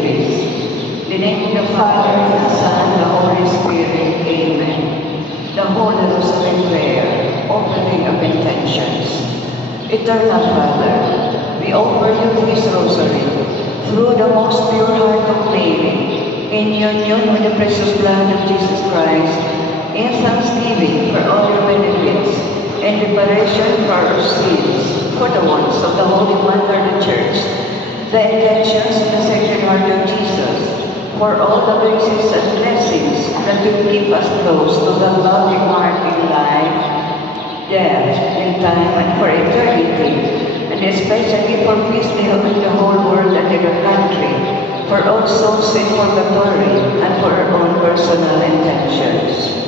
mysteries. In the name of the Father, the Son, the Holy Spirit. Amen. The Holy Rosary Prayer, opening of intentions. Eternal Father, we offer you this rosary through the most pure heart of Mary, in union with the precious blood of Jesus Christ, in thanksgiving for all your benefits, and reparation for our sins, for the ones of the Holy Mother, the Church, the intentions of the Sacred Heart of Jesus, for all the graces and blessings that will keep us close to the loving heart in life, death, in time, and for eternity, and especially for peace in the whole world and in our country, for all souls in purgatory, and for our own personal intentions.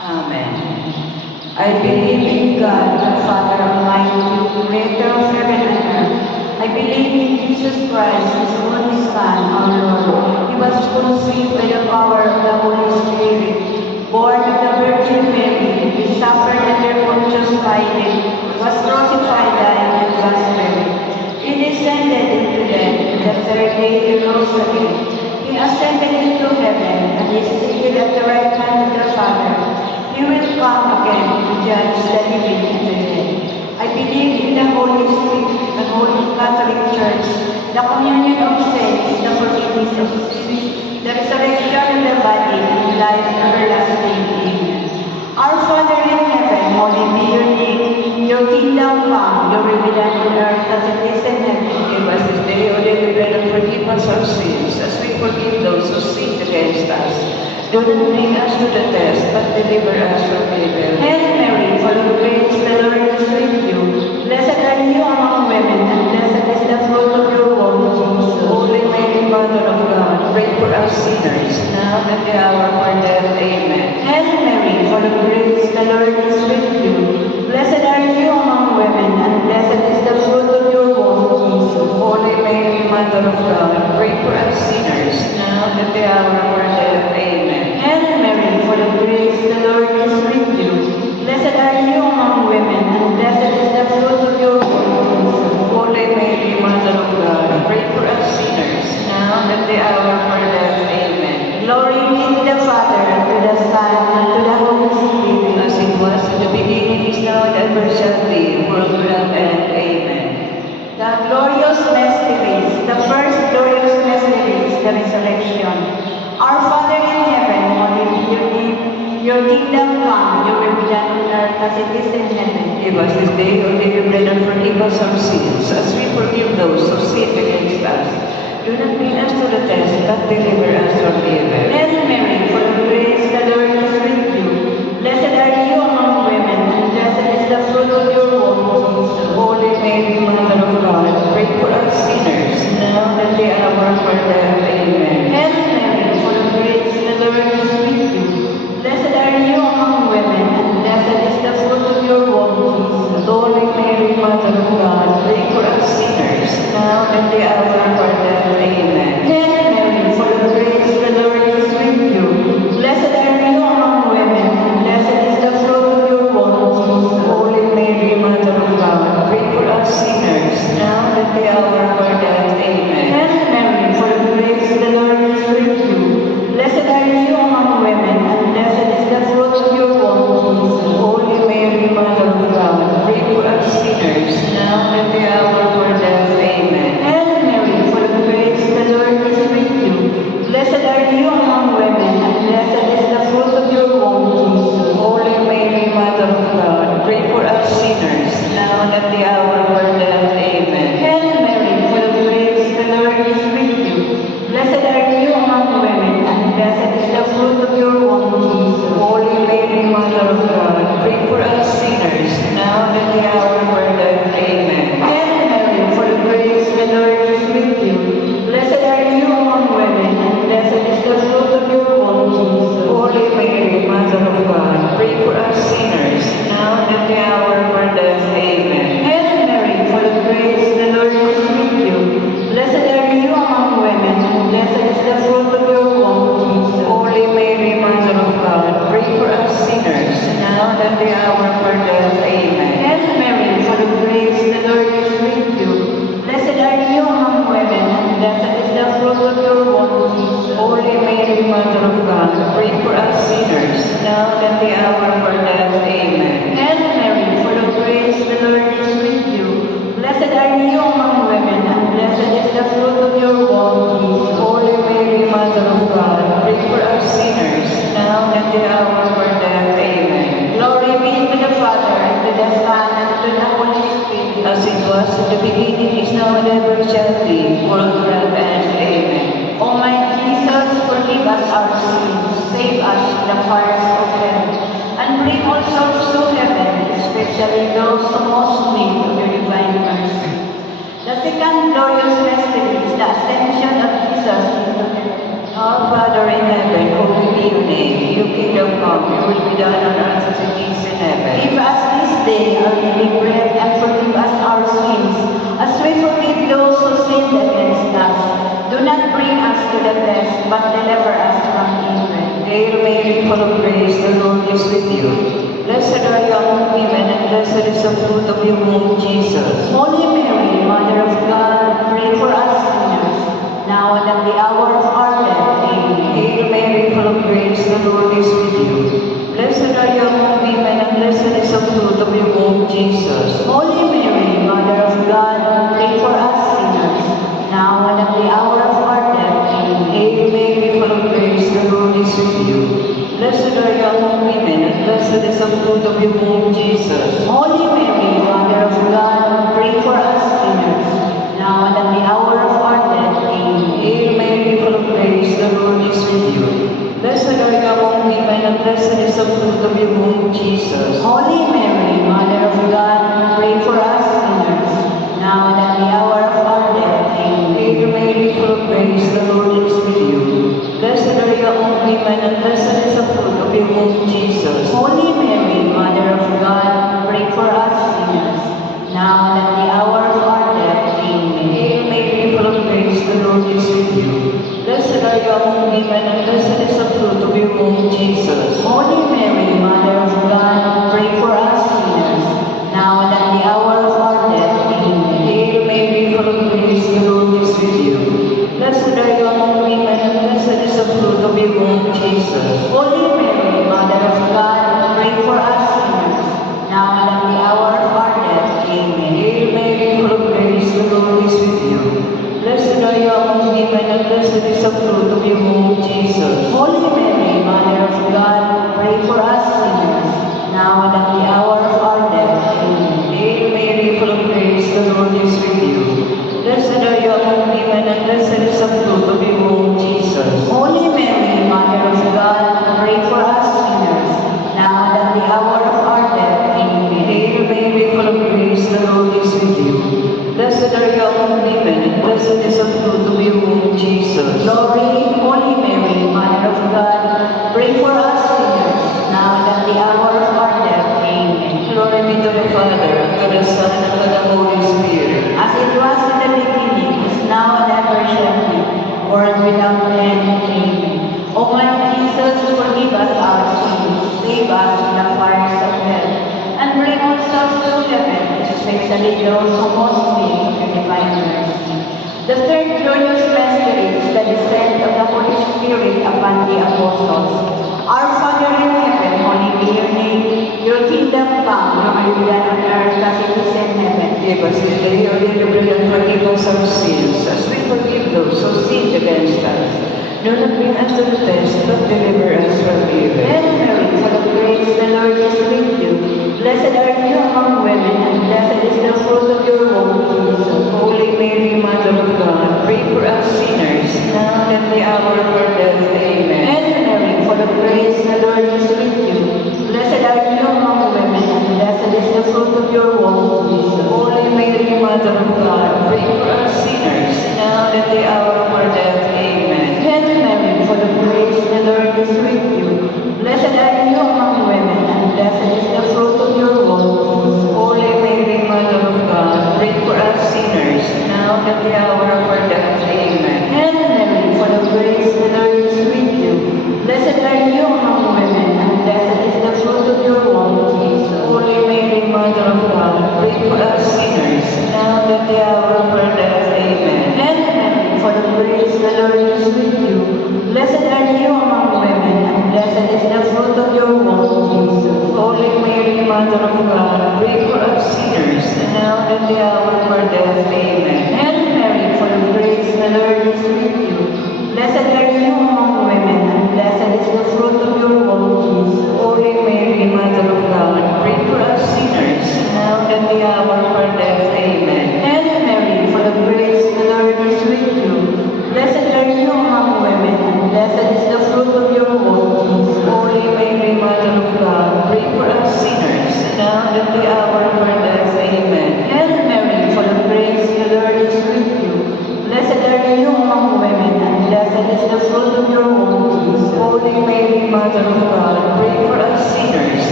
Amen. I believe in God, the Father Almighty, creator of heaven and earth. I believe in Jesus Christ, His only Son, our Lord. He was conceived by the power of the Holy Spirit, born of the Virgin Mary. He suffered under Pontius Pilate, was crucified, died, and was buried. He descended into death. The third day He rose again. He ascended into heaven, and is seated at the right hand of the Father. He will come again to judge the living and the dead. I believe in the Holy Spirit, the Holy Catholic Church, the communion of saints, the forgiveness of sins, the resurrection of the body, and life everlasting. Amen. Our Father in heaven, holy be your name. Your kingdom come, your will be done on earth as it is in heaven. Give us this day our daily bread, and forgive us our sins, as we forgive those who sin against us. Do not bring us to the test, but deliver us from evil. Hail Mary, full of grace, the Lord is with you. Blessed are you among women, and blessed is the fruit of your womb, Jesus. Holy Mary, Mother of God, pray for us sinners, now and at the hour of our death. Amen. Hail Mary, full of grace, the Lord is with you. Blessed are you among women, and blessed is the fruit of your womb, Jesus. Holy Mary, Mother of God, pray for us sinners, now and at the hour of our death. Amen. Hail Mary, full of grace, the Lord is with you. Blessed are you among women, and blessed is the fruit of your womb, Jesus. Holy Mary, Mother of God, pray for us sinners, now and at the hour of our death. Amen. Glory be to the Father, and to the Son, and to the Holy Spirit, as it was in the beginning, is now, and ever shall be, world without end. Amen. The glorious mysteries, the first glorious mysteries, the resurrection. Our Father in heaven, hallowed be your name. Your kingdom come, your will be done on earth as it is in heaven. Give us this day our daily bread, and forgive us our sins, as we forgive those who sin against us. Do not bring us to the test, but deliver us from evil. Hail Mary, full of grace, the Lord is with you. Blessed are you among women, and blessed is the fruit of your womb, Jesus. Holy Mary, Mother of God, pray for us sinners, now and at the hour of our death. Amen. Hail Mary, full of grace, the Lord is with you. Blessed are you among women, and blessed is the fruit of your womb, Jesus. Holy Mary, Mother of God, pray for us sinners, now and at the hour of our death. Amen. Hail Mary, full of grace, the Lord is with you. Blessed are you among women, and blessed is the fruit of your womb, Jesus. Holy Mary, Mother of God, pray for us sinners, now and at the hour of our death. Amen. Hail Mary, full of grace, the Lord is with you. Blessed are you among women, and blessed is the fruit of your womb, Jesus. Holy Mary, Mother of God, pray for us sinners, now and at the hour of our death. Amen. Hail Mary, full of grace, the Lord is with you. Blessed are you among women, and blessed is the fruit of your womb, Jesus. Holy Mary, Mother of God, pray for us sinners, now and at the hour of our death. Amen. Hail Mary, full of grace, the Lord is with you. Blessed are you among women, and blessed is the fruit of your womb, Jesus. Holy Mary, Mother of God, pray for us sinners, now and at the hour of our death. Amen. Hail Mary, full of grace, the Lord is with you. Blessed are you among women, and blessed is the fruit now and at the hour of our death. Amen. Hail Mary, full of grace, the Lord is with you. Blessed are you among women, and blessed is the fruit of your womb, Jesus. Holy Mary, Mother of God, pray for us sinners, now and at the hour of our death. Amen. Glory be to the Father, and to the Son, and to the Holy Spirit. As it was in the beginning, is now, and ever shall be, world without end. Amen. O my Jesus, forgive us our sins, save us from the fires of hell, and bring all souls to heaven, especially those who most need of your divine mercy. The second glorious mystery is the ascension of Jesus into heaven. Our Father in heaven, hallowed be your name. Your kingdom come, your will be done on earth as it is in heaven. Give us this day our daily bread, and forgive us our sins, as we forgive those who sin against us. Do not bring us to the test, but deliver us from evil. Hail Mary, full of grace, the Lord is with you. Blessed are you among women, and blessed is the fruit of your womb, Jesus. Holy Mary, Mother of God, pray for us sinners, now and at the hour of our death. Amen. Hail Mary, full of grace, the Lord is with you. Blessed are you among women, and blessed is the fruit of your womb, Jesus. Holy Mary, Mother of God, pray for us sinners, now and at the hour of our death. Amen. Hail Mary, full of grace, the Lord is with you. Blessed are you among women, and blessed is the fruit of your womb, Jesus. Holy Mary, Mother of God, pray for us sinners, now and at the hour of our death. Amen. Hail Mary, full of grace, the Lord is with you. Blessed are you among women, and blessed is the fruit of your womb, Jesus. Holy Mary, Mother of God, pray for us sinners, now and at the hour of our death. Amen. Hail Mary, full of grace, the Lord is with you. Blessed are you among women, and blessed is the fruit of your womb, Jesus. Holy Mary, Mother of God, pray for us sinners, now and at the hour of our death. Amen. Hail Mary, full of grace, the Lord is with you. Blessed are you among women, and blessed is the fruit of your womb, Jesus. Holy Mary, Mother of God, pray for us sinners, now and at the hour of our death. Amen. Hail Mary, full of grace, the Lord is with you. Blessed are you among women, and blessed is the fruit of your womb, Jesus. Holy Mary, Mother of God, pray for us sinners, now and at the hour of our death. Amen. Hail Mary, full of grace, the Lord is with you. Blessed are you among women, and blessed is the fruit of your womb, Jesus. Holy Mary, Mother of God, pray for us sinners, now and at the hour of our death. Amen. Hail Mary, full of grace, the Lord is with you. Blessed are you among women, and blessed is the fruit of your womb, Jesus. Holy Mary, Mother of God, pray for us sinners, now and at the hour of our death. Amen. Hail Mary, full of grace, the Lord is with you. Blessed are you among women, and blessed is the fruit of your womb, Jesus. Glory, Holy Mary, Mother of God, pray for us sinners, now and at the hour of our death. Amen. Glory be to the Father, and to the Son, and to the Holy Spirit. As it was in the beginning, is now, and ever shall be, world without end. Amen. O my Jesus, forgive us our sins, save us from the fires of hell, and bring all souls to heaven, especially those who most need of your divine mercy. The third glorious mystery is the descent of the Holy Spirit upon the apostles. Our Father in heaven, holy be your name. Your kingdom come, your will be done on earth as it is in heaven. Give us this day our daily bread, and forgive us our sins, as we forgive those who sin against us. Do not bring us to the test, but deliver us from evil. Hail Mary, full of grace, the Lord is with you. Blessed are you among women, and blessed is the fruit of your womb, Jesus. Holy Mary, Mother of God, pray for us sinners, now and at the hour of our death. Amen. Hail Mary, full of grace, the Lord is with you. Blessed are you among women, and blessed is the fruit of your womb, Jesus. Holy Mary, Mother of God, pray for us sinners, now and at the hour of our death. Amen. Hail Mary, full of grace, the Lord is with you. Blessed are you among women, and blessed is the fruit of your womb, Jesus. Holy Mary, Mother of God, pray for us sinners, now and at the hour of our death. Amen. Hail Mary, full of grace, the Lord is with you.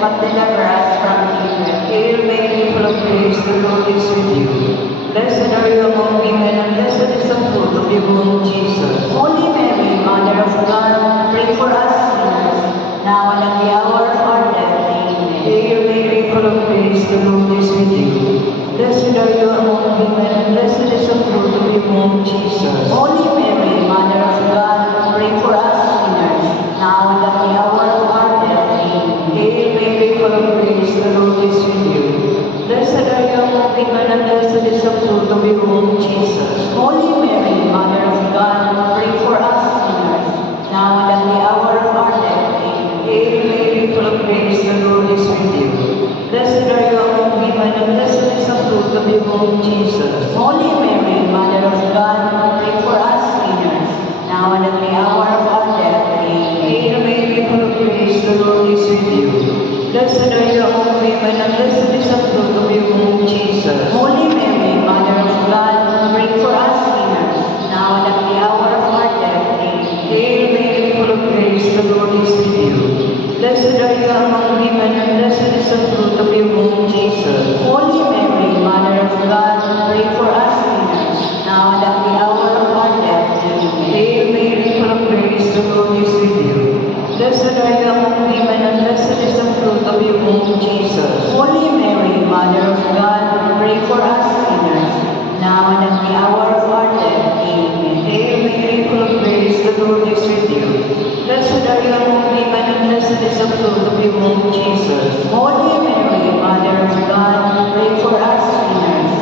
but deliver us from evil. Hail Mary, full of grace, the Lord is with you. Blessed are you among women, and blessed is the fruit of your womb, Jesus. Holy Mary, Mother of God, pray for us sinners, now and at the hour of our death. Amen. Hail Mary, full of grace, the Lord is with you. Blessed are you among women, and blessed is the fruit of your womb, Jesus. Holy Mary, Mother of God, pray for us sinners, now and at the hour of our death. Amen. Hail Mary, full of grace, the Lord is with you. Blessed are you among women, and blessed is the fruit of your womb, Jesus. Holy Mary, Mother of God, pray for us sinners, now and at the hour of our death. Amen. Hail Mary, full of grace, the Lord is with you. Blessed are you among women, and blessed is the fruit of your womb, Jesus. Holy Mary, Mother of God, pray for us sinners, now and at the hour of our death. Amen. Hail Mary, full of grace, the Lord is with you. Blessed are you among women, and blessed is the fruit of your womb, Jesus. Holy Mary, Mother of God, pray for us sinners, now and at the hour of our death. Amen. Hail Mary, full of grace, the Lord is with you. Blessed are you among women, and blessed is the fruit of your womb, Jesus. Holy Mary, Mother of God, pray for us sinners, now and at the hour of our death. Amen. Hail Mary, full of grace, the Lord is with you. Blessed are you among women, and blessed is the fruit of your womb, Jesus. Holy Mary, Mother of God, pray for us sinners, now and at the hour of our death. Amen. Hail Mary, full of grace, the Lord is with you. Blessed are you among women, and blessed is the fruit of your womb, Jesus. Holy Mary, Mother of God, pray for us sinners,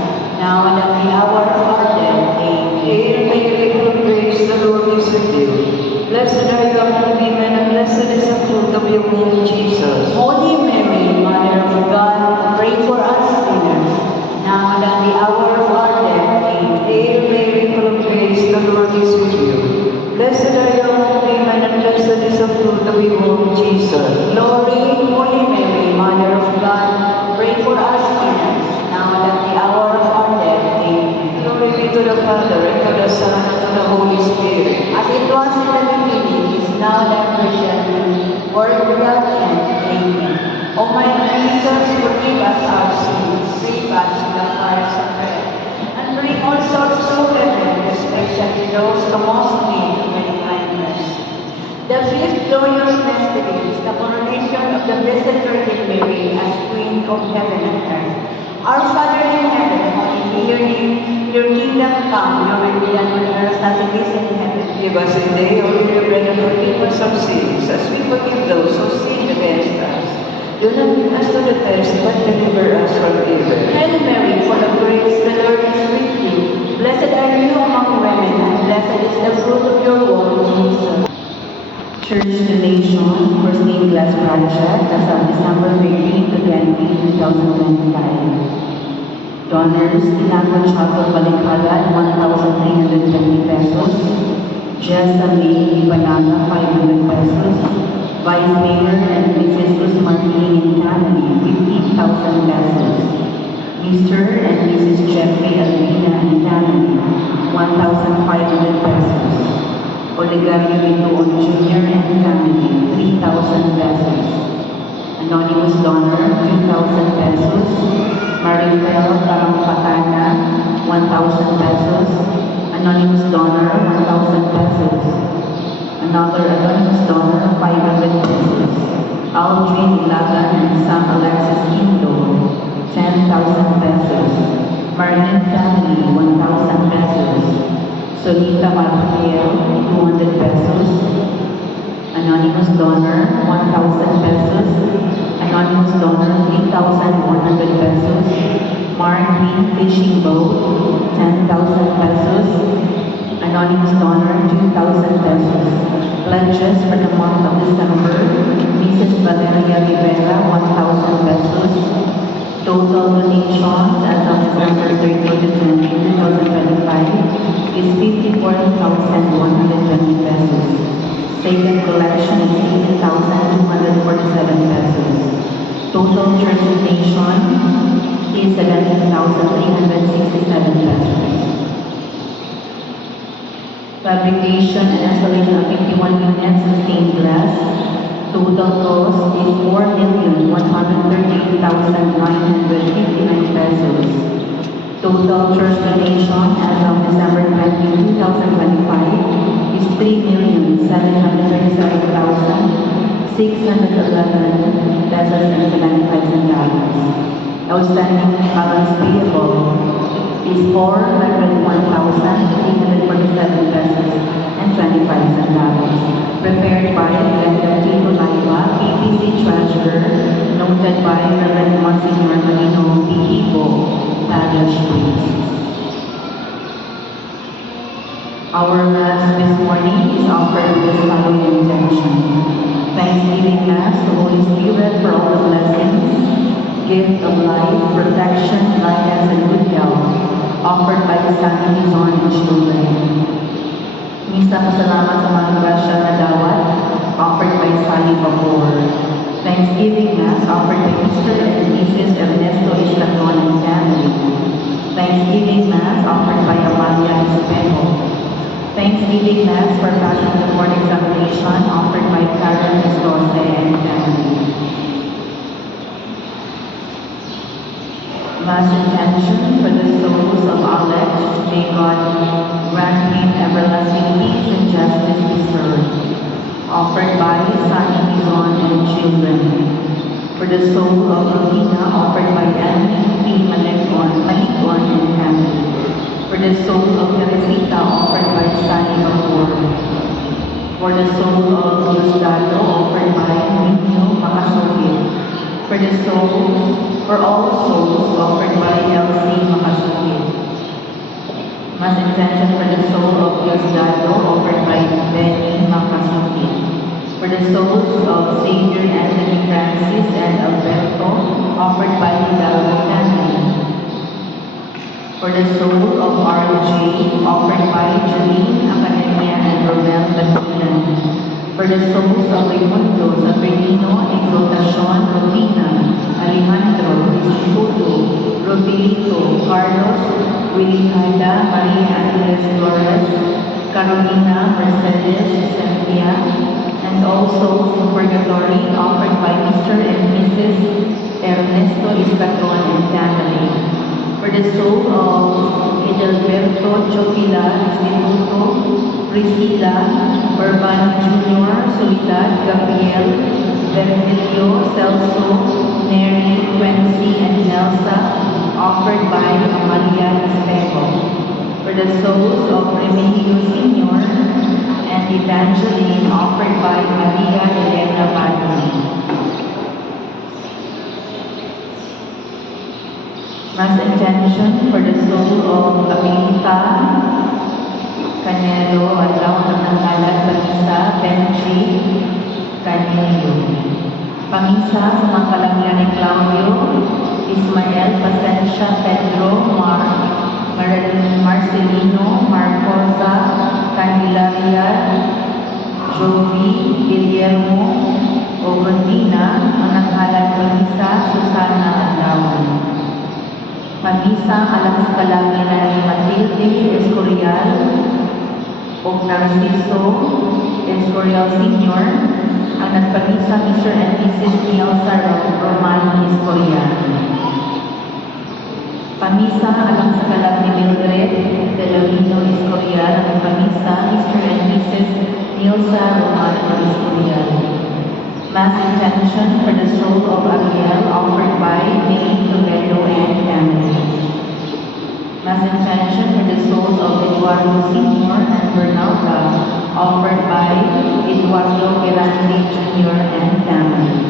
now and at the hour of our death. Amen. Hail Mary, full of grace, the Lord is with you. Blessed are you among women, and blessed is the fruit of your womb, Jesus. Holy Mary, Mother of God, pray for us sinners, now and at the hour of our death. Amen. Hail Mary, full of grace, the Lord is with you. Blessed are you among women, and blessed is the fruit of your womb, Jesus. Glory, Holy Mary, Mother of God, pray for us sinners, now and at the hour of our death. Amen. Glory be to the Father, and to the Son, and to the Holy Spirit. As it was in the beginning, is now, and ever shall be, world without end. Amen. O my Jesus, forgive us our sins, save us from the fires of hell, and bring all souls to heaven, especially those who most need thy kindness. The fifth glorious mystery is the coronation of the Blessed Virgin Mary as Queen of Heaven and Earth. Our Father in heaven, hallowed be your name. Your kingdom come, your will be done on earth as it is in heaven. Give us today our daily bread, and forgive us our sins, as we forgive those who sin against us. Do not bring us to the test, but deliver us from evil. Hail Mary, full of grace, the Lord is with you. Blessed are you among women, and blessed is the fruit of your womb, Jesus. Church Donation for Stained Glass Project as of December 13 to 20, 2025. Donors, Ilago Chapel Balikhala, 1,320 pesos. Jessa May Ibanaga, 500 pesos. Vice Mayor and Mrs. Cruz Martin and family, 15,000 pesos. Mr. and Mrs. Jeffrey Alvina and family, 1,500 pesos. Olegario Bituon Jr. and family, 3,000 pesos. Anonymous donor, 2,000 pesos. Marifel Karampatana, 1,000 pesos. Anonymous donor, 1,000 pesos. Another anonymous donor, 500 pesos. Aldrin Ilagan and Sam Alexis Indo, 10,000 pesos. Marlene family, 1,000 pesos. Solita Martiel, 200 pesos. Anonymous donor, 1,000 pesos. Anonymous donor, 3,100 pesos. Mark Green Fishing Boat, 10,000 pesos. Anonymous donor, 2,000 pesos. Pledges for the month of December, Mrs. Valeria Rivera, 1,000 pesos. Total donations as of December 30, 2025 is 54,120 pesos. Second collection is 18,247 pesos. Total church donation is 17,367 pesos. Fabrication and installation of 51 units of stained glass. Total cost is 4,100,000 total church donation as of December 20, 2025 is 3,737,611 pesos and 75 centavos. Outstanding balance payable is 401,347 pesos and 25 centavos. Prepared by Glenda T. Laiva, PPC Treasurer, noted by Reverend Monsignor Marino B. Ibo, Parish Priest. Our Mass this morning is offered with the following intention. Thanksgiving Mass to Holy Spirit for all the blessings, gift of life, protection, guidance, and good health offered by the San Luzon and children. Misa pasalamat sa mga grasya na dawat offered by Sally Vapor. Thanksgiving Mass offered by Mr. and Mrs. Ernesto Istaton and family. Thanksgiving Mass offered by Amalia Espejo. Thanksgiving Mass for passing the board examination offered by Karen Estorce and family. Mass intention for the souls of Alex, may God grant him everlasting peace and justice deserved. Offered by Sunny Luzon and children. For the soul of Rosina, offered by Annie P. Malicon and family. For the soul of Teresita, offered by Sunny Vapor. For the soul of Diosdado, offered by Nino Makasugit. For all souls offered by Elsie Makasugit. Mass intention for the soul of Diosdado, offered by Benny Makasugit. For the souls of Savior Anthony Francis and Alberto, offered by Hidalgo family. For the soul of R.J., offered by Janine Academia and Romel Batulan. For the souls of Raimundo, Sabrino, Exaltacion, Rosina, Alejandro, Instituto, Rosilito, Carlos, Willicada, Maria Angeles Flores, Carolina, Mercedes, Cynthia, and all souls in purgatory offered by Mr. and Mrs. Ernesto Istaton and family. For the soul of Edelberto Chopila, Instituto, Priscilla, Urbano Jr., Soledad, Gabriel, Virgilio, Celso, Mary, Quincy, and Nelsa, offered by Amalia Espejo. For the souls of Remigio Sr. and Evangeline, offered by Maria Elena Padre. Mass intention for the soul of Abilita Canelo, Adlaw ng Nanggalan, Pamisa, Benji, Canelo. Pamisa sa mga kalangyan ni Claudio, Ismael, Pasencia, Pedro, Marcelino, Marcosa, Candelaria, Jovi, Guillermo, Ogondina, ang nanghalan Pamisa, Susana, Adlawan. Pamisa alang sa kalangyan ni Matilde Escorial o Narciso Escorial Sr. ang nagpamisa Mr. and Mrs. Nielsa Romano Escorial. Pamisa alang sa kalangyan ni Mildred Delavino Escorial ang nagpamisa Mr. and Mrs. Nielsa Romano Escorial. Mass intention for the soul of Abiel offered by May Toledo and family. Mass intention for the souls of Eduardo Sr. and Bernalda offered by Eduardo Gerandi Jr. and family.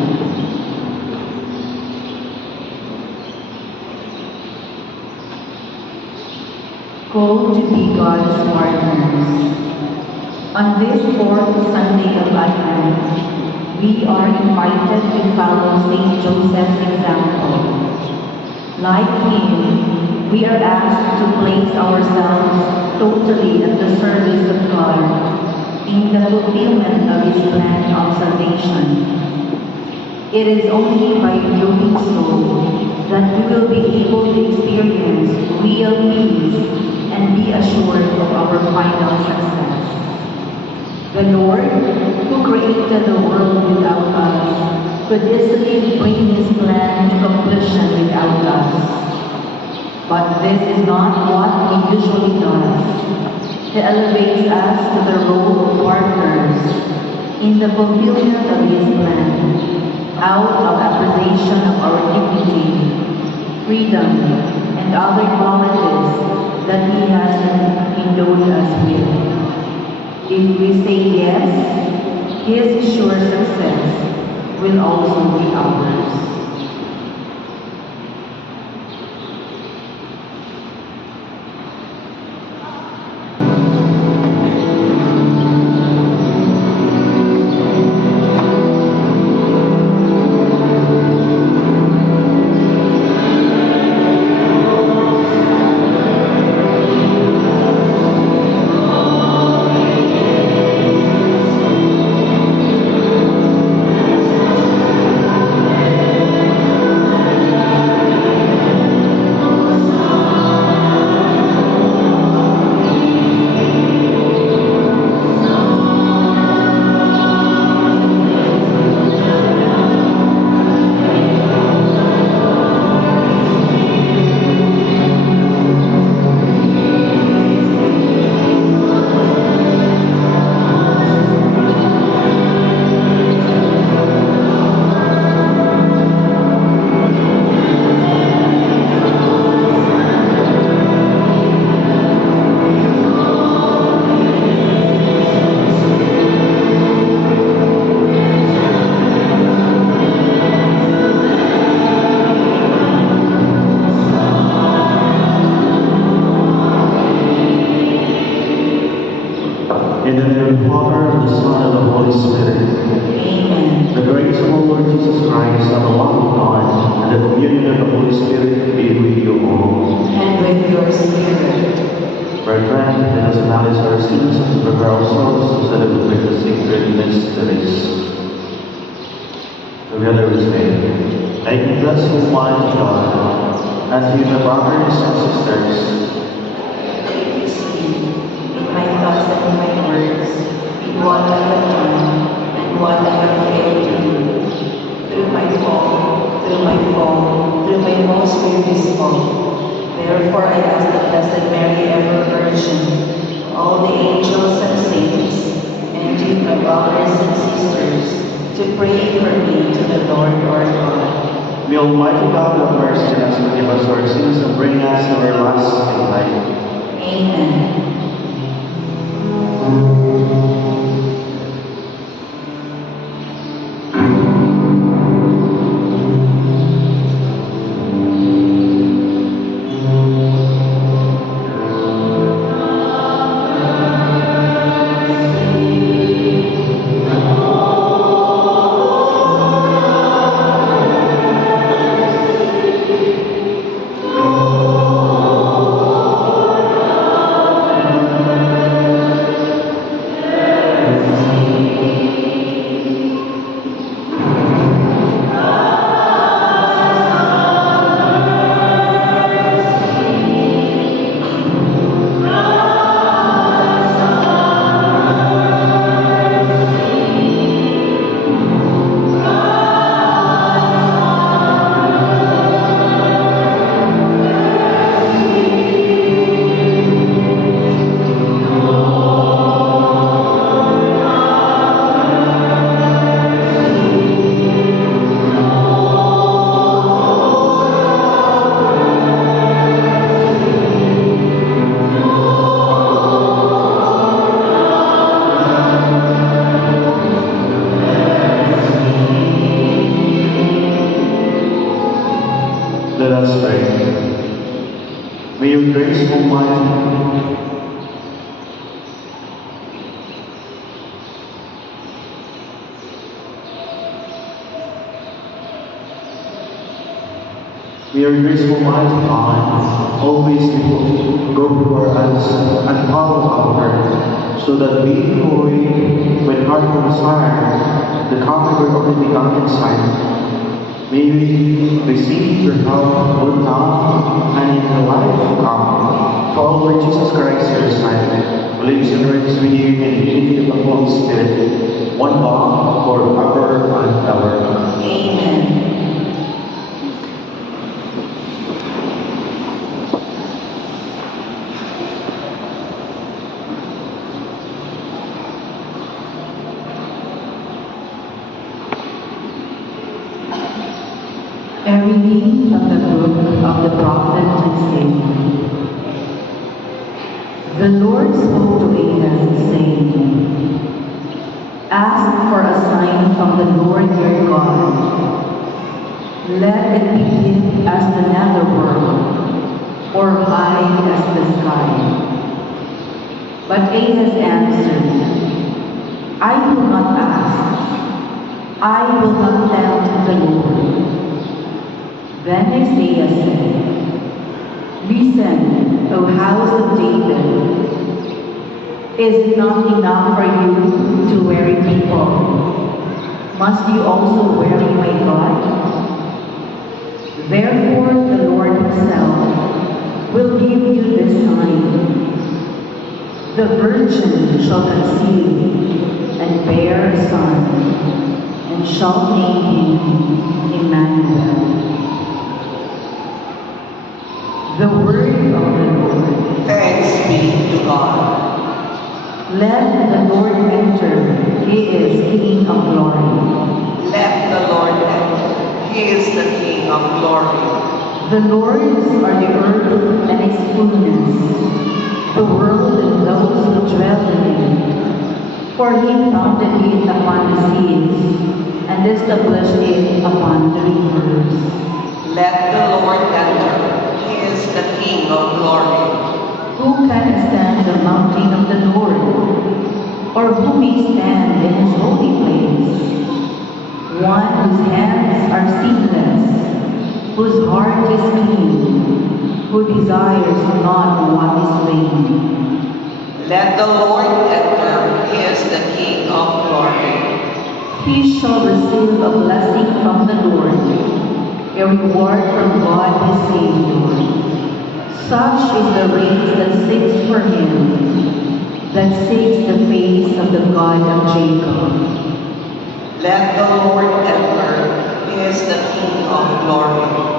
Called to be God's partners. On this fourth Sunday of Advent, we are invited to follow St. Joseph's example. Like him, we are asked to place ourselves totally at the service of God in the fulfillment of His plan of salvation. It is only by doing so that we will be able to experience real peace and be assured of our final success. The Lord, who created the world without us, could easily bring His plan to completion without us. But this is not what he usually does. He elevates us to the role of partners in the fulfillment of his plan, out of appreciation of our dignity, freedom, and other qualities that he has endowed us with. If we say yes, his sure success will also be ours. In the name of the Father, and the Son, and the Holy Spirit. Amen. The grace of our Lord Jesus Christ, and the love of God, and the communion of the Holy Spirit be with you all. And with your spirit. Brethren, let us acknowledge our sins and prepare ourselves to celebrate the sacred mysteries. Together we say, may you bless Almighty God, and you, my brothers and sisters, My thoughts and my words, in what I have done and what I have failed to do, through my fault, through my most grievous fault. Therefore I ask the Blessed Mary, ever Virgin, all the angels and saints, and you, my brothers and sisters, to pray for me to the Lord our God. may Almighty God have mercy on us, forgive us our sins, and bring us to everlasting life. Amen. Let us pray. May your grace, Almighty, may your grace, Almighty God, always go before us and follow our, so that we who wait when heart conspired, the conqueror already begun inside. May we receive your help both now and in the life to come. For our Lord Jesus Christ, your Son, who lives and reigns with you in the unity of the Holy Spirit, one God, forever and ever. Amen. A reading from the book of the prophet Isaiah. The Lord spoke to Ahaz, saying, Ask for a sign from the Lord your God. Let it be hid as the netherworld, or high as the sky. But Ahaz answered, I will not ask. I will not tempt the Lord. Then Isaiah said, Listen, O house of David. Is it not enough for you to weary people? Must you also weary my God? Therefore the Lord himself will give you this sign. The virgin shall conceive and bear a son, and shall name him Emmanuel. The word of the Lord. Thanks be to God. Let the Lord enter. He is King of glory. Let the Lord enter. He is the King of glory. The Lord's are the earth and its fullness, the world and those who dwell in it. For he founded it upon the seas, and established it upon the rivers. Let the Lord enter. He is the King of glory. Who can ascend the mountain of the Lord? Or who may stand in his holy place? One whose hands are seamless, whose heart is clean, who desires not what is vain. Let the Lord enter. He is the King of glory. He shall receive a blessing from the Lord, a reward from God his Savior. Such is the race that seeks for him, that seeks the face of the God of Jacob. Let the Lord enter. He is the King of glory.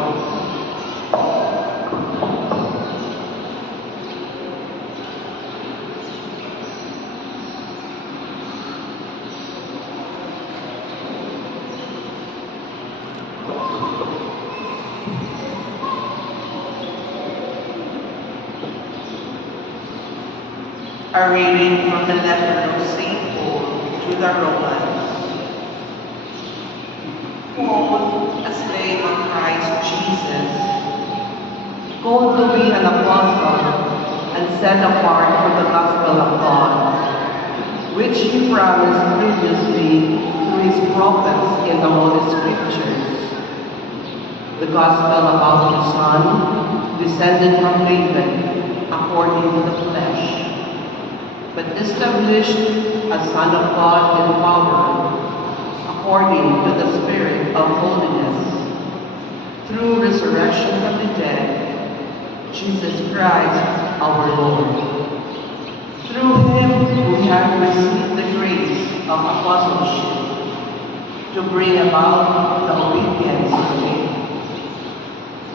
A reading from the letter of St. Paul to the Romans. Paul, a slave of Christ Jesus, called to be an apostle and set apart for the gospel of God, which he promised previously through his prophets in the Holy Scriptures. The gospel about the Son, descended from David, according to the flesh, but established as Son of God in power, according to the Spirit of holiness, through resurrection from the dead, Jesus Christ our Lord. Through him we have received the grace of apostleship to bring about the obedience of faith,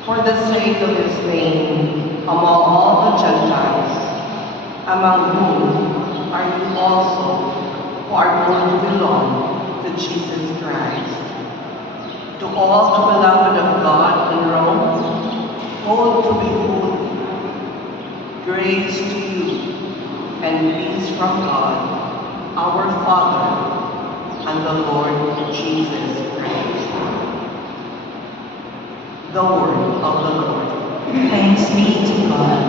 for the sake of his name among all the Gentiles, among whom are you also, who are going to belong to Jesus Christ. To all the beloved of God in Rome, hold to be holy. Grace to you and peace from God, our Father, and the Lord Jesus Christ. The word of the Lord. Thanks be to God.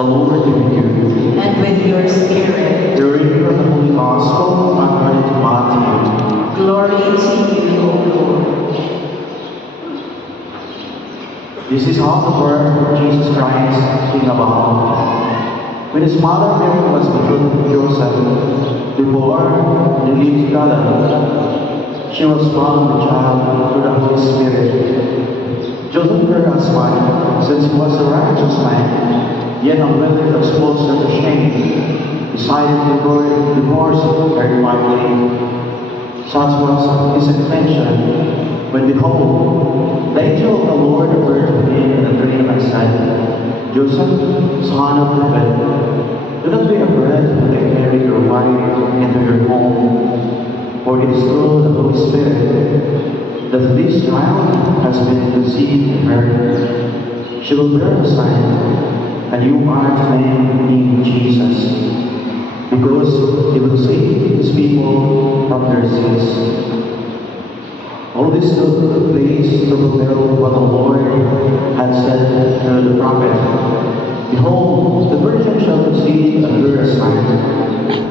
The Lord be with you. and with your spirit. The reading from the Holy Gospel according to Matthew. Glory to you, O Lord. This is how the birth of Jesus Christ came about. When his mother Mary was betrothed to Joseph, before they lived together, she was found with child through the Holy Spirit. Joseph, her husband, since he was a righteous man, yet unwilling to expose her to shame, decided to divorce her quietly. Such was his intention, when behold, the angel of the Lord appeared to him in a dream and said, Joseph, son of David, do not be afraid to take Mary your wife into your home, for it is through the Holy Spirit that this child has been conceived in her. She will bear a son, and you are to name him Jesus, because he will save his people from their sins. All this took place to fulfill what the Lord had said through the prophet. Behold, the virgin shall conceive and bear a son,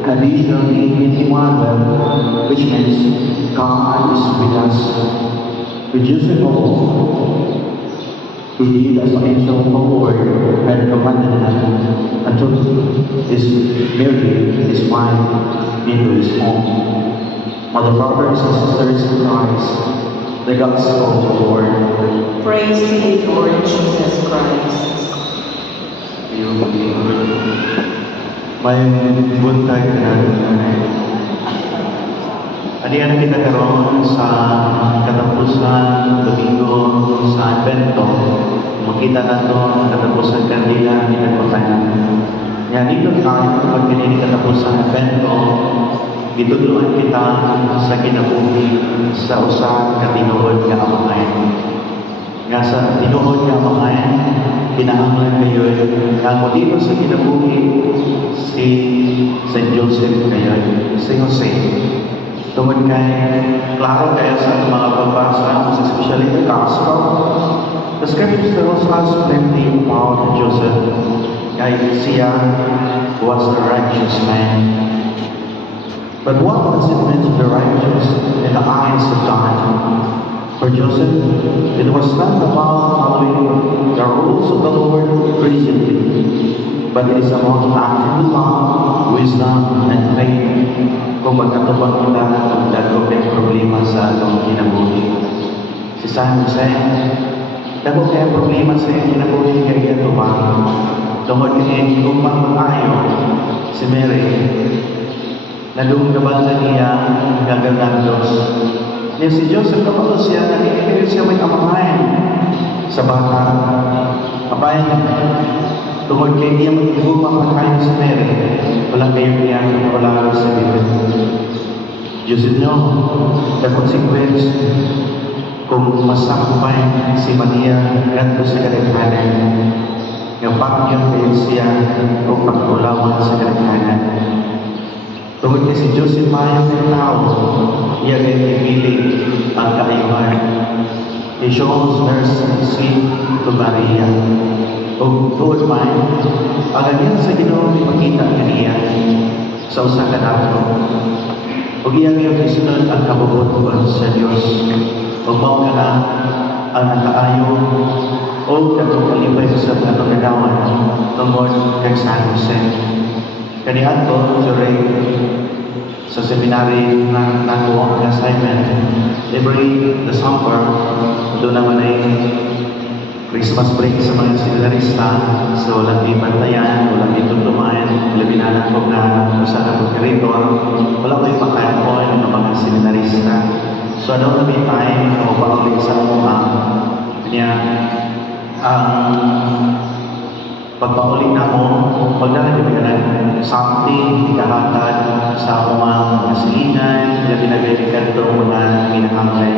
and he shall name him Emmanuel, which means God is with us. Reducing all, he did as the angel of the Lord had commanded him, and took his Mary, his wife, into his home. Mother, brothers and sisters in Christ, the gospel of the Lord. Praise to you, Lord Jesus Christ. May buntag na adiyan kita karon sa katapusan Domingo sa Advento. Makita nato ang katapusan kandila ni Nagpatanan. Nga dito tayo pagkini katapusan Advento, gitudloan kita sa kinabuhi sa usa ka tinuod nga amahan. Nga sa tinuod nga amahan, kinahanglan kayo ang dito sa kinabuhi si Saint Joseph kayo, si Jose. Tungod kay klaro kayo sa mga pagbasa, especially the Gospel, the Scriptures tells us plenty about Joseph. Kay siya was a righteous man. But what was it meant to be righteous in the eyes of God? For Joseph, it was not about following the rules of the Lord rigidly, but it is about acting with love, wisdom, and faith. Kung magkatubang kita kung dagko may problema sa atong kinabuhi. Si San Jose, dagko kaya problema sa iyong kinabuhi kaya tubang. Tungod kaya kumang maayo si Mary, nalungkabal na niya gagandados. Niya si Joseph kapag siya, nagigil siya may amahan sa bata. Apayan, tungod kay niya mag-ibumang makayo si Mary, walang kayo niya, wala sa Biblia. Joseph nyo, the consequence, kung masakupay si Maria ganto sa kaligtanan, yung pagkiyang kayo siya o pag-ulawan sa kaligtanan. Tungod kay si Joseph mayang ng tao, iya kay ipiling ang kaayuhan. He shows mercy to Maria. O tuod man, ang ganyan sa Ginoo ipakita niya sa usa ka dato. O iyang iyong isunod ang kabubutuan sa Diyos. O mao ka na ang nakaayo o katong kalipay sa atong nagawan tungod kay San Jose. Kaniadto during sa seminary na nakuha ang assignment, every December, doon naman ay Christmas break sa mga seminarista, so walang ibantayan, walang itutuman, labinanan ko na sa kapagkaritor, wala ko yung makain ng mga seminarista. So ano na may time, o paulit sa mga niya, pagpaulit na mo, magdala ka na something, ikahatag sa mga kasilingan, yung pinagalikan ito mga minahangay.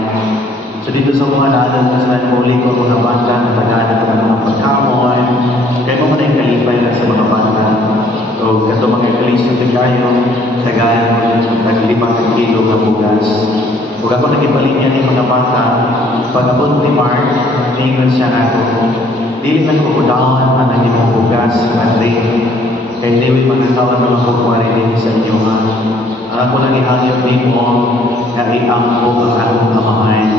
So dito sa mga daanan, mas nanmuli ko mga bata na tagana ng mga pagkamon, kaya mo na yung kalipay na sa mga bata. So kato mga kalisyon na kayo, tagana, naglima ng kilo ng bugas. Kung ako nagipalinya ng mga bata, pag-abot ni Mark, ningon siya na ako, dili man ko kudaon ang naging bugas at rin hindi mga tao na makukuha rin sa inyo ha. Ang ako lang ihangyo mo na iampo ang akong amahan,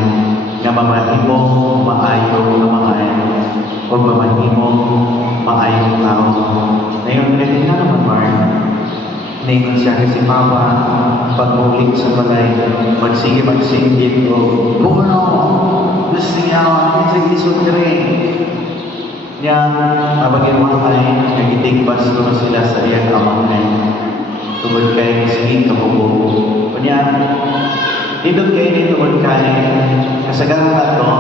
na mamahimo maayo amahan, o mamahimo maayo tao. Ngayon, ganyan nga naman, Mark. Ningon siya kasi Papa, pag-ulit sa balay, magsige-magsinggit o Puno! Gusto niya ako, sa isod ka rin. Yang abagin mo ay nagitigbas naman sila sa iyang amahan. Tungod kay sige kabubo. Kunya, dito kayo ni tungod kay kasagaran na ito,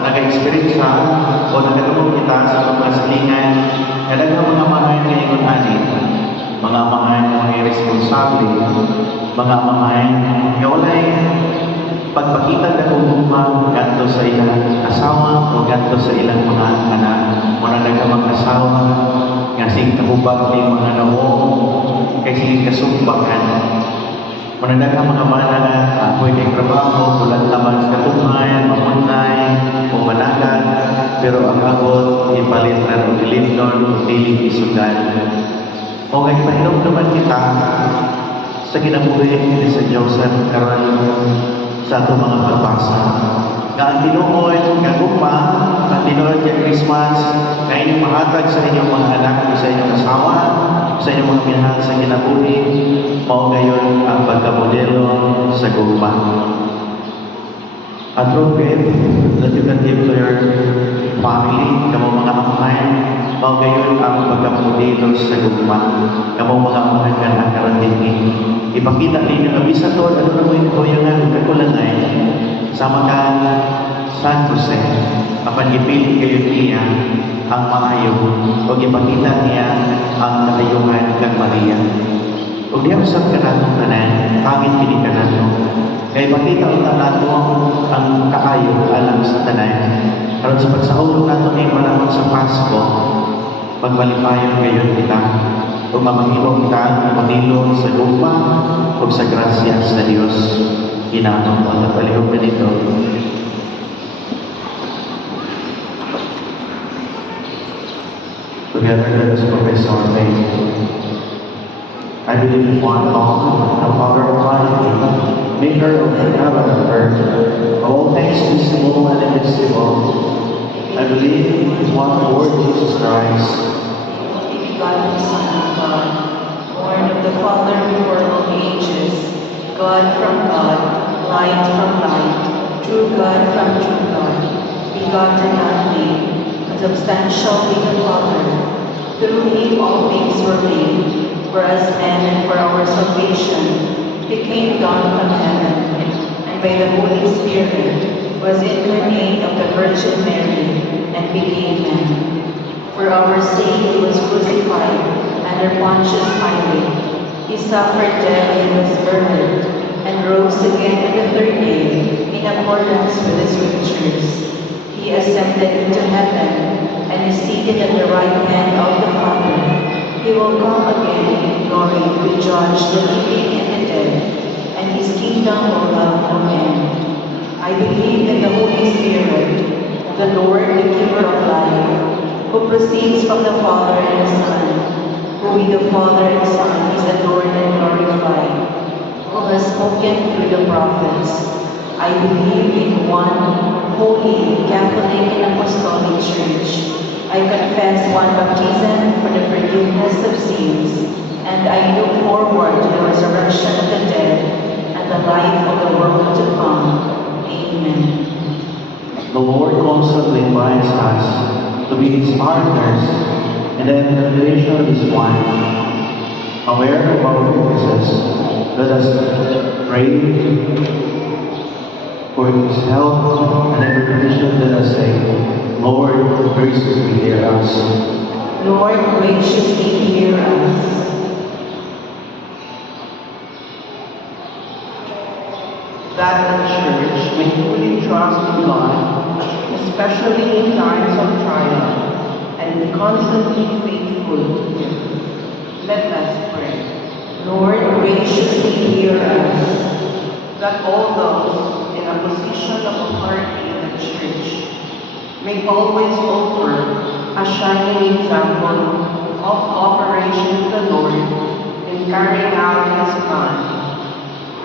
nag-experience sa o nagkatulong kita sa mga silingan, kadagang mga amahan ngayon anin, mga amahan na mga irresponsable, mga amahan na walay pagpakita na kung ganto sa ilang asawa o ganto sa ilang mga anak, muna nagkamang asawa, nga sing kahubag ni mga nawo, kay sing kasumbakan. Muna nagkamang mga na pwedeng trabaho, bulan naman sa katumayan, mamunay, o managan, pero ang abot, ipalit na o dilindon, o diling isugan. O ngayon, pahinom naman kita sa kinabuhi ni sa Diyos karon sa itong mga pagbasa. Nga ang tinuod, nga gugma, ang tinuod ng Christmas, na inyong mahatag sa inyong mga anak, sa inyong asawa, sa inyong mga minahal sa kinabuhi, mao gayon ang pagkamodelo sa gugma. A trumpet that you can give to your family, kamo mga amahan, mao gayon ang pagkamodelo sa gugma. Kamo mga amahan nga nakarating. Ipakita ninyo na bisa to, ano na mo yung kuyangan, kakulangay, sama ka San Jose, apan ipili kayo niya ang maayo, o ipakita niya ang nakayungan ng Maria. O di usap ka natong tanan, pangit pili ka nato. Kaya ipakita ulit nato ang kaayo alam sa tanan. Karon sa pagsahulog nato ni panahon sa Pasko, pagbalipayon ngayon kita, o mamangilong ka, manilong sa lupa, o sa grasya sa Diyos. Ginanong mo at palihog na dito. Together, let us profess our faith. I believe in one God, the Father Almighty, maker of heaven and earth, of all things visible and invisible. I believe in one Lord Jesus Christ, God, the Son of God, born of the Father before all ages, God from God, light from light, true God from true God, begotten not made, consubstantial with the Father. Through him all things were made, for us men and for our salvation. He came down from heaven, and by the Holy Spirit was incarnate of the Virgin Mary, and became man. For our sake he was crucified under Pontius Pilate. He suffered death and was buried, and rose again on the third day in accordance with the Scriptures. He ascended into heaven and is seated at the right hand of the Father. He will come again in glory to judge the living and the dead, and his kingdom will have no end. I believe in the Holy Spirit, the Lord, the giver of life, who proceeds from the Father and the Son, who with the Father and Son is adored and glorified, who has spoken through the prophets. I believe in one holy, Catholic, and Apostolic Church. I confess one baptism for the forgiveness of sins, and I look forward to the resurrection of the dead and the life of the world to come. Amen. the Lord constantly invites us to be his partners in the revelation of his plan. Aware of our weaknesses, let us pray for his help, and every petition let us say, Lord, graciously hear us. Lord, graciously hear us. That the Church may fully trust in God, especially in times of trial, and be constantly faithful to Him. Let us pray. Lord, graciously hear us. That all those in a position of authority in the Church may always offer a shining example of cooperation with the carrying out His plan.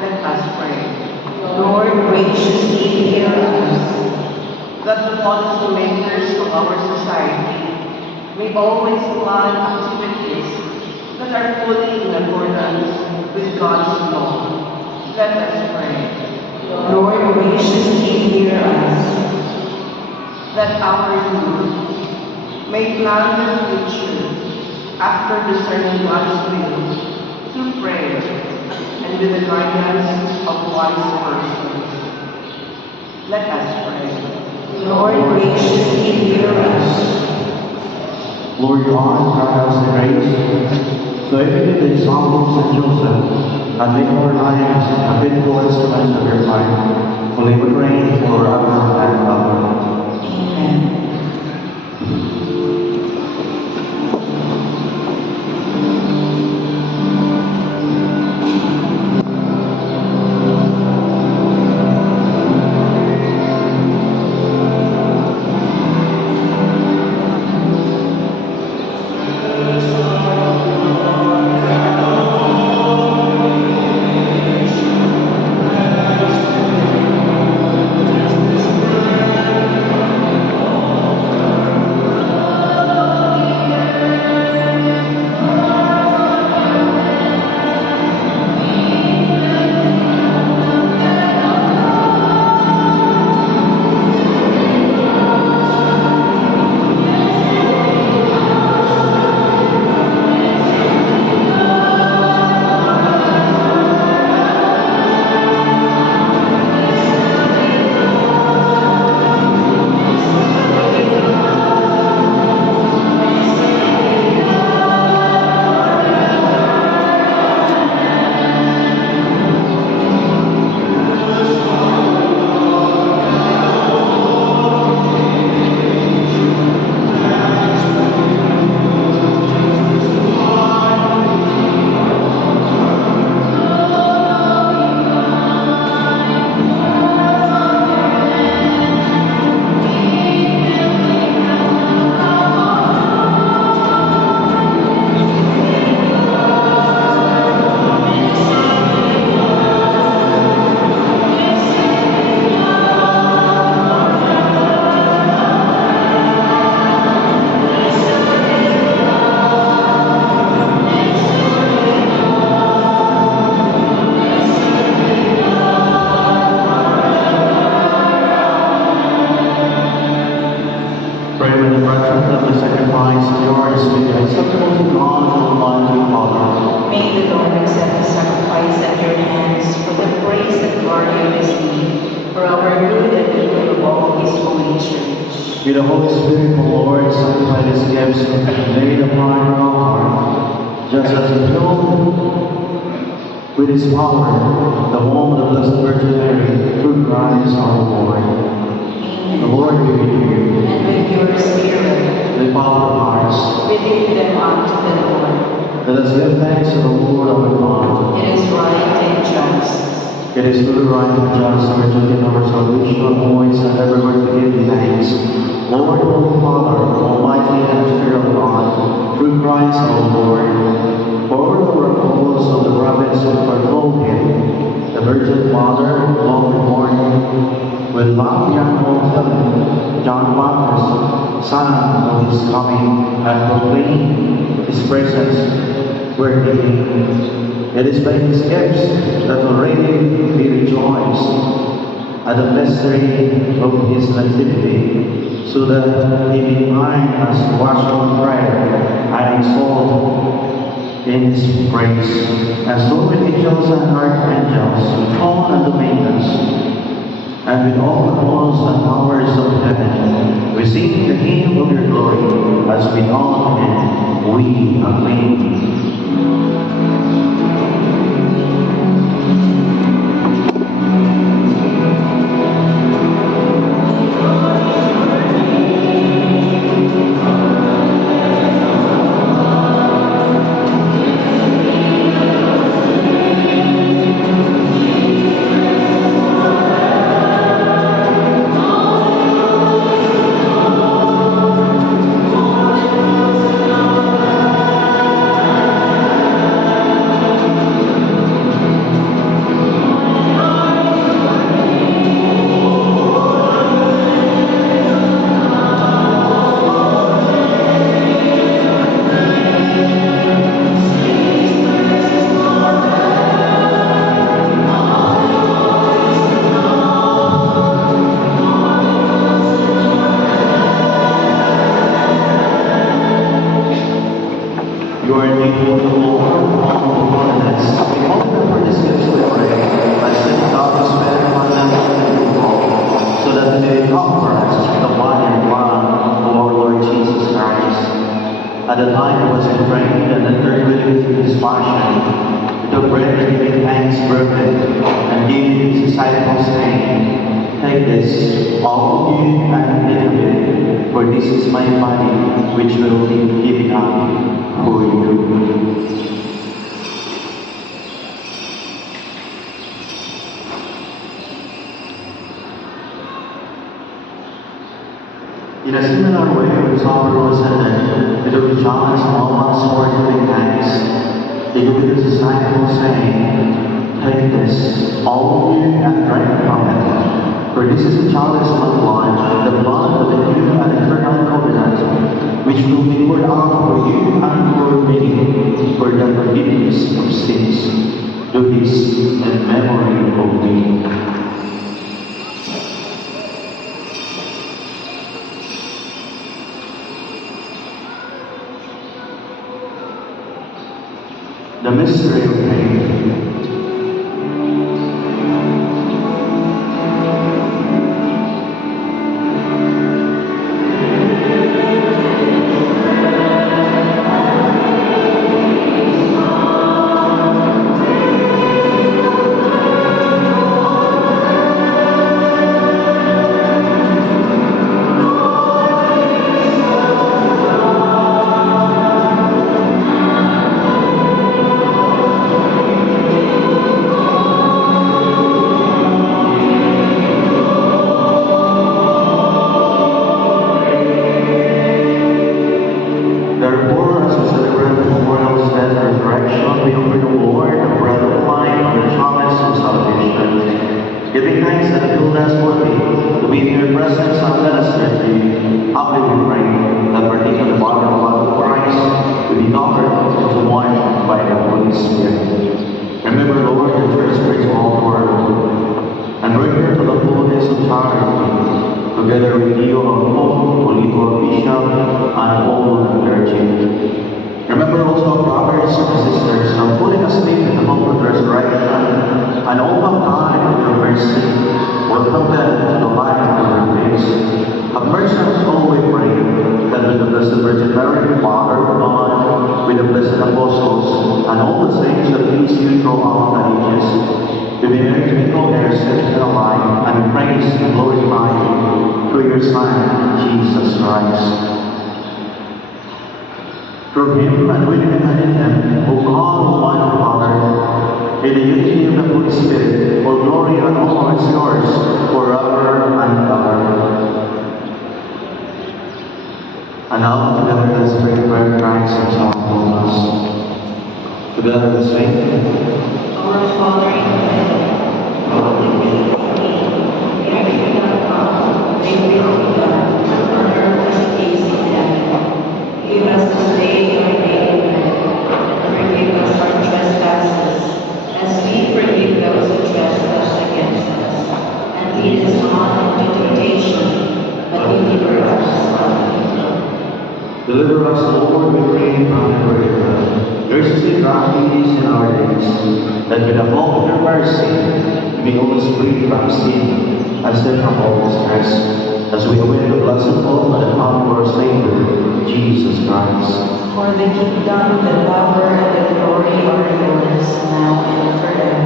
Let us pray. Lord, graciously hear us. That the policymakers of our society may always plan activities that are fully in accordance with God's law. Let us pray. Lord, graciously hear us. That our youth may plan their future after discerning God's will through prayer and with the guidance of wise persons. Let us pray. Lord, graciously hear us. Lord God, grant us the grace to imitate the example of Saint Joseph and make our lives a faithful instrument of your life, who live and reign forever and ever. Amen. Pray with the brethren of the sacrifice of yours may be acceptable to God, Almighty Father. May the Lord accept the sacrifice at your hands for the praise and glory of His name, for our good and the good of all His holy church. May the Holy Spirit, O Lord, sanctify these gifts and lay them upon your altar, just as He filled with His power the home of the Blessed Virgin Mary through Christ our Lord. The Lord be with you. And with your spirit, Lift up our hearts. we lift them up to the Lord. Let us give thanks to the Lord our God. It is right and just. It is truly right and just, our duty and our salvation, our voice, and everywhere to give thee thanks. Lord, Holy Father, Almighty and Spirit of God, through Christ our Lord, forward the repose of the province of Bartholomew, the Virgin Mother, long born, with love young heaven, John Baptist, son of his coming, and proclaim his presence where he came. It is by his gifts that already we rejoice at the mystery of his nativity, so that he may bind us watch on prayer and exalt in his praise. And so with angels and archangels, with all and dominions, and with all the laws and powers of heaven, we sing the hymn of your glory, as with all men we acclaim. You are able to overcome all holiness. We hope that for this gifts we pray, by sending out the Spirit upon them and all, so that they may come for us the body and blood of our Lord Jesus Christ. At the time he was betrayed and the third day through his passion, he took bread and giving thanks, broke it, and gave it to his disciples, saying, "Take this, all of you, and eat of it, for this is my body, which will be given up for you." In a similar way, when supper was ended, he took the chalice and once more giving thanks, he gave it to his disciples, saying, "Take this, all of you, and drink from it. For this is the chalice of my blood, the blood of the new and eternal covenant, which will be poured out for you and for many, for the forgiveness of sins. Do this in memory of me." The mystery of faith. Giving thanks that have filled us worthy to be in your presence and minister to you, humbly we pray that partaking of the body and blood of Christ will be covered into one by the Holy Spirit. Remember, Lord, the church spiritual world, and bring her to the fullness of charity, together with you, our Pope, Holy Bishop, and all the clergy. Remember also our brothers and sisters, now putting us asleep in the hope of the resurrection, and all mankind with your mercy, welcome them to the light of your grace. Have mercy on us all, we pray, that with the Blessed Virgin Mary, Mother of God, with the blessed apostles, and all the saints that please you throughout the ages, we may merit to be co-heirs in the life, and praise and glorify you through your Son, Jesus Christ. Through him and with him and in him, O God, Almighty Father, in the unity of the Holy Spirit, all glory and honor is yours forever and ever. And now together let us pray the prayer of Christ himself among us. Together let us sing. Our Father in heaven, hallowed be thy name. Thy kingdom come, thy will be done, on earth as it is in heaven. Give us this day our daily bread, and forgive us our trespasses, as we forgive those who trespass against us. And lead us not into temptation, but deliver us from evil. Deliver us, Lord, we pray, from every evil. Graciously grant peace in our days, that with the hope of your mercy, we may always free from sin, and set from all distress, as we await the blessed hope and the coming of our Savior, Jesus Christ. For the kingdom, the power, and the glory are yours, now and forever.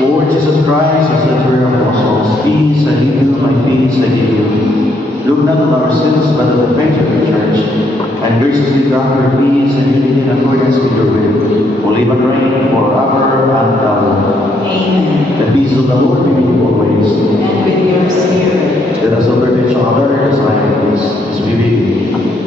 Lord Jesus Christ, as said to your apostles, peace I give you, my peace I give you. Look not on our sins, but on the faith of your church, and graciously grant her peace and unity in accordance with your will, who live and reign forever and ever. Amen. The peace of the Lord be with you always. And with your spirit. Let us observe each other as I peace, as we begin.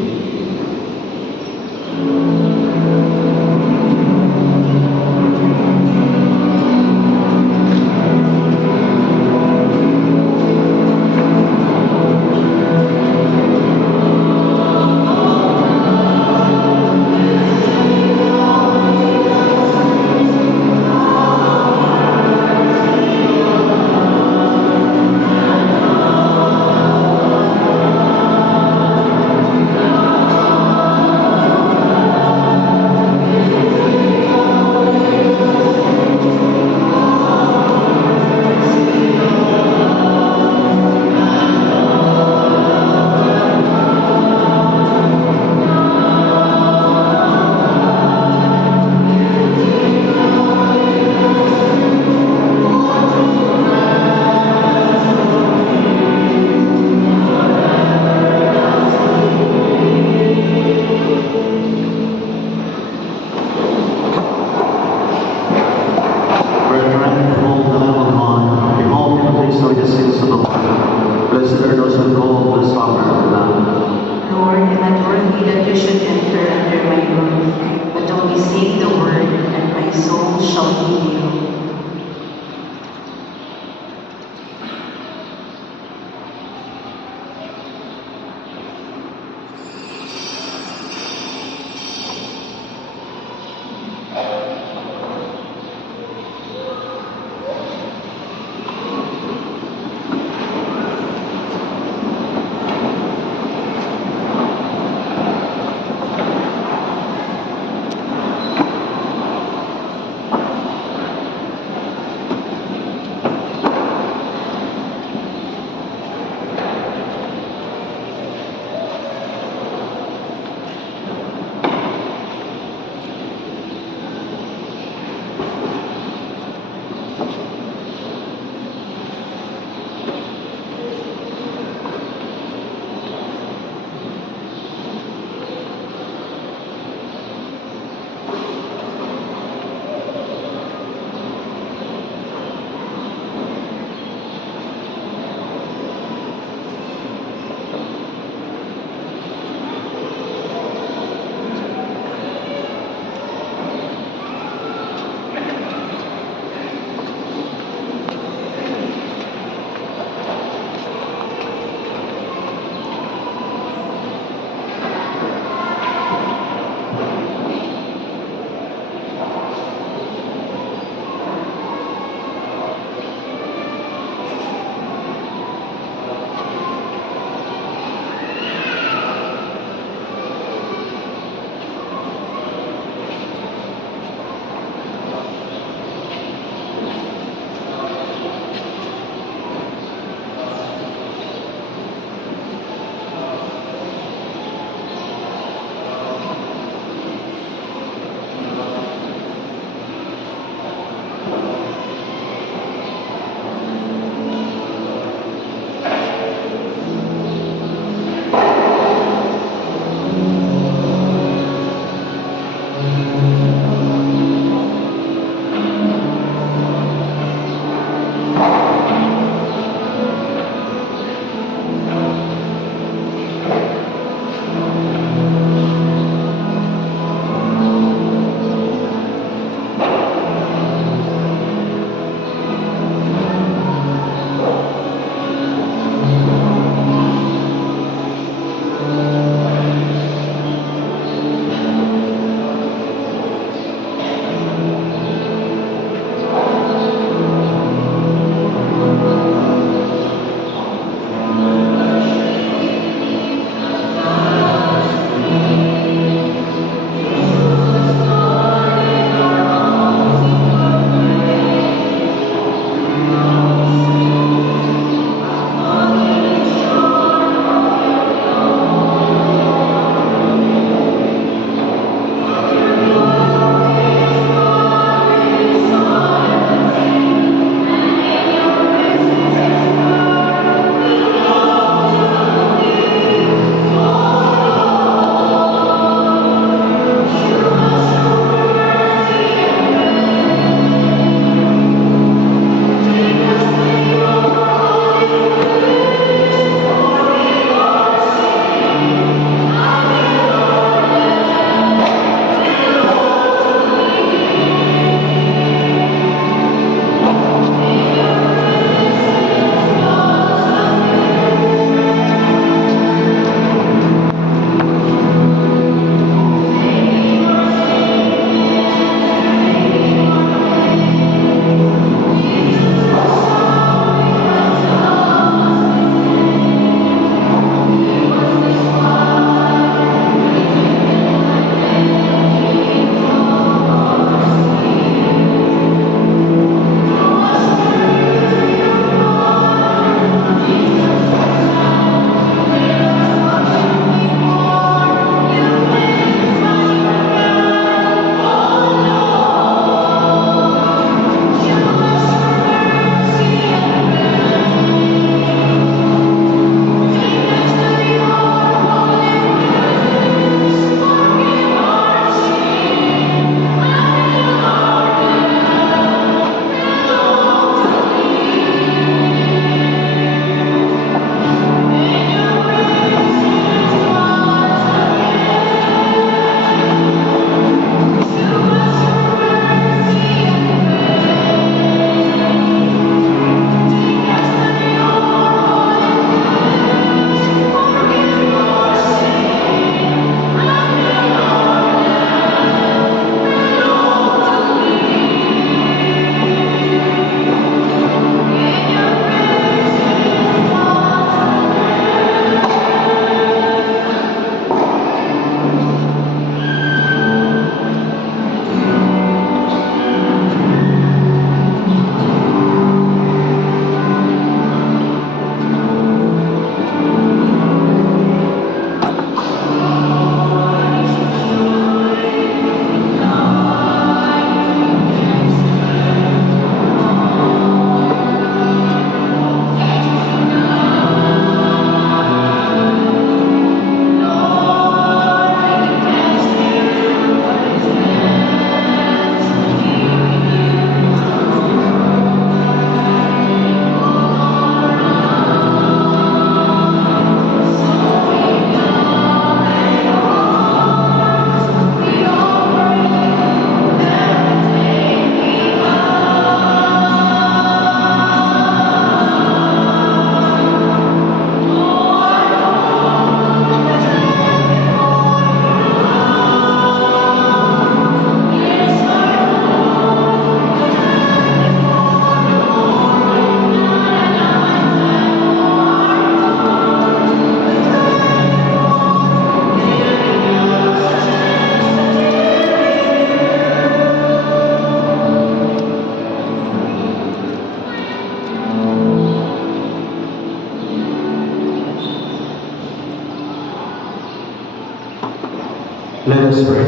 us pray.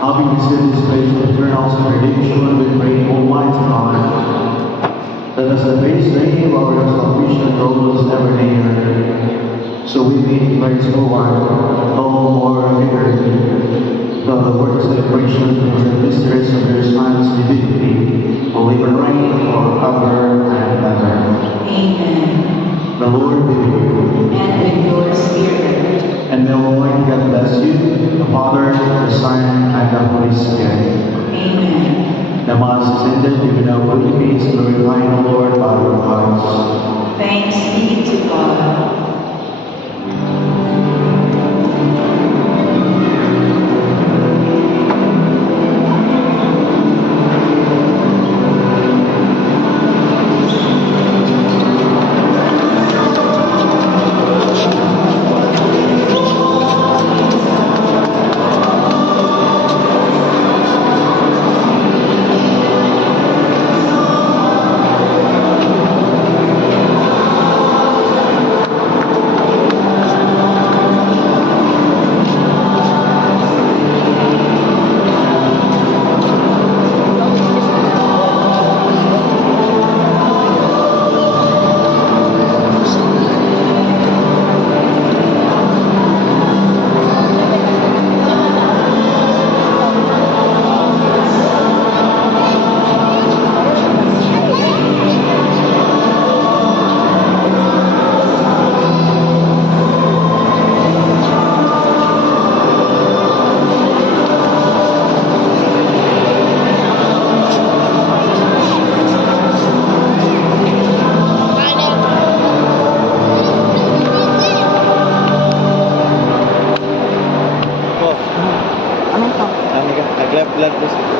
Having received this place of eternal benediction, we pray, Almighty God, that as the feast day of our salvation draws ever near, so we may declare forward all more vigorously the word celebration and the mysteries of your Son's divinity, will live and reign forever and ever. Amen. The Lord be with you. And with your spirit. And may Almighty God bless you, the Father, the Son, and the Holy Spirit. Amen. The Mass is ended. We will now put peace, glorifying the Lord by our hearts. Thanks be to God. Nag-blood po siya.